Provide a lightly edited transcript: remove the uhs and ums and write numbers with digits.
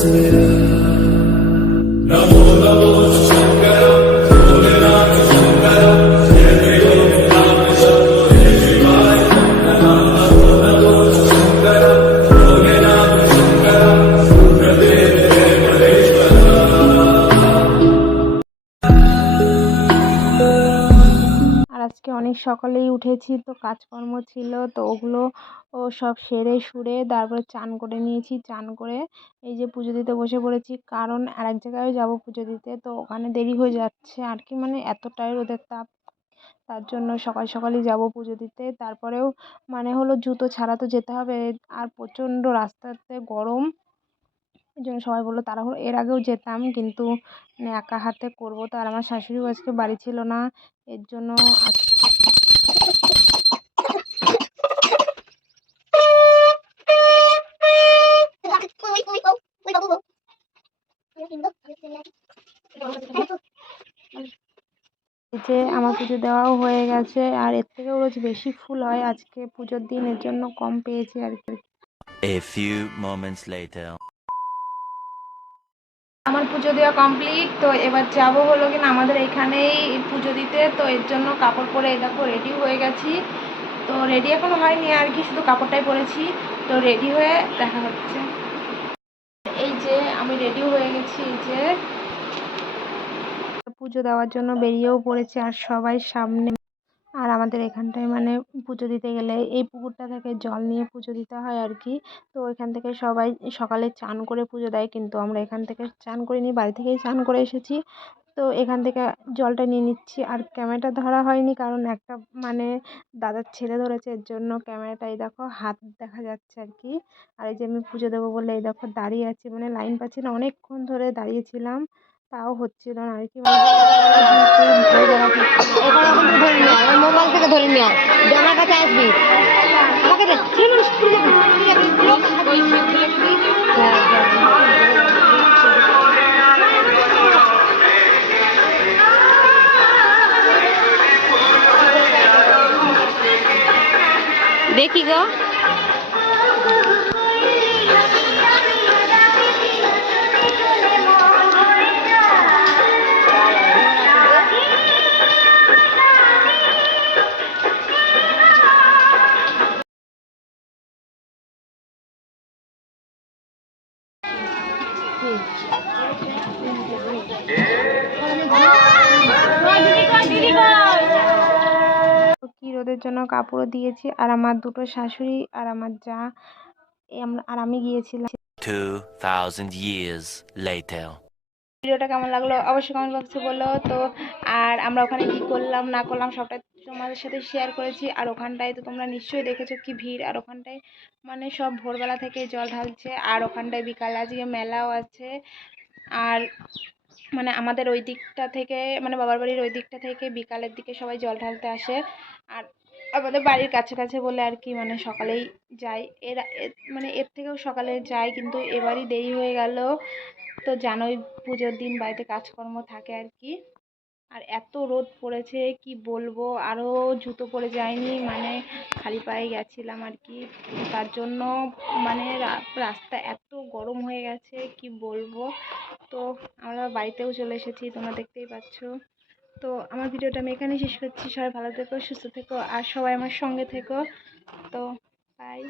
আর আজকে অনেক সকালেই উঠেছি, তো কাজকর্ম ছিল, তো ওগুলো সব সেরে সুরে তারপরে চান করে নিয়েছি। চান করে এই যে পুজো দিতে বসে পড়েছি, কারণ আরেক জায়গায় যাব পুজো দিতে, তো ওখানে দেরি হয়ে যাচ্ছে আর কি, মানে এতটাই রোদের তাপ, তার জন্য সকাল সকালই যাব পুজো দিতে। তারপরেও মানে হলো জুতো ছাড়া তো যেতে হবে, আর প্রচণ্ড রাস্তাতে গরম, এই জন্য সবাই বললো তাড়াহুড়ো। এর আগেও যেতাম, কিন্তু মানে একা হাতে করবো তো, আর আমার শাশুড়িও আজকে বাড়ি ছিল না, এর জন্য এই যে আমার পুজো দেওয়াও হয়ে গেছে, আর এর থেকেও রোজ বেশি ফুল হয়, আজকে পুজোর দিন এর জন্য কম পেয়েছি আর কি। A few moments later. আমার পুজো দেওয়া কমপ্লিট, তো এবার যাব হলো কিনা আমাদের এখানেই পুজো দিতে, তো এর জন্য কাপড় পরে এই দেখো রেডি হয়ে গেছি। তো রেডি এখনো হয়নি আর কি, শুধু কাপড়টাই পরেছি, তো রেডি হয়ে দেখা হচ্ছে। এই যে আমি রেডি হয়ে গেছি, এই যে পুজো দেওয়ার জন্য বেরিয়েও পড়েছি, আর সবাই সামনে। আর আমাদের এখানটায় মানে পুজো দিতে গেলে এই পুকুরটা থেকে জল নিয়ে পুজো দিতে হয় আর কি, তো এখান থেকে সবাই সকালে চান করে পুজো দেয়, কিন্তু আমরা এখান থেকে চান করিনি, বাড়ি থেকেই চান করে এসেছি। তো এখান থেকে জলটা নিয়ে নিচ্ছি, আর ক্যামেরাটা ধরা হয়নি, কারণ একটা মানে দাদার ছেলে ধরেছে, এর জন্য ক্যামেরাটাই দেখো হাত দেখা যাচ্ছে আর কি। আর এই যে আমি পুজো দেবো বলে এই দেখো দাঁড়িয়ে আছি, মানে লাইন পাচ্ছি না, অনেকক্ষণ ধরে দাঁড়িয়েছিলাম, তাও হচ্ছিল না আর কি, মানে ভোরবেলা থেকে। এখন এখন থেকে ধরে নিয়ে আমার মোবাইল থেকে ধরে নিয়ে যে আমার কাছে আসবি আমাকে দে ছেলে মানুষ স্কুলে যাবি হ্যাঁ দেখি গো কি রোদের জন্য কাপড়ও দিয়েছি, আর আমার দুটো শাশুড়ি আর আমার যা আর আমি গিয়েছিলাম। 2000 years later. ভিডিওটা কেমন লাগলো অবশ্যই কমেন্ট বক্সে বলো তো। আর আমরা ওখানে কি করলাম না করলাম সবটা তোমাদের সাথে শেয়ার করেছি, আর ওখানটায় তো তোমরা নিশ্চয়ই দেখেছো কি ভিড়, আর ওখানটায় মানে সব ভোরবেলা থেকে জল ঢালছে, আর ওখানটায় বিকালে আজকে মেলাও আছে। আর মানে আমাদের ওই দিকটা থেকে মানে বাবার বাড়ির ওই দিকটা থেকে বিকালের দিকে সবাই জল ঢালতে আসে, আর আমাদের বাড়ির কাছে কাছে বলে আর কি, মানে সকালেই যাই, মানে এর থেকেও সকালে যাই, কিন্তু এবারই দেরি হয়ে গেল। তো জানোই পুজোর দিন বাড়িতে কাজকর্ম থাকে আর কি, আর এত রোদ পড়েছে কি বলবো, আরও জুতো পরে যায়নি, মানে খালি পায়ে গেছিলাম আর কি, তার জন্য মানে রাস্তা এত গরম হয়ে গেছে কি বলবো। তো আমরা বাড়িতেও চলে এসেছি, তোমরা দেখতেই পাচ্ছ। তো আমার ভিডিওটা আমি এখানেই শেষ করছি, সবাই ভালো থেকো সুস্থ থেকো আর সবাই আমার সঙ্গে থেকো। তো বাই।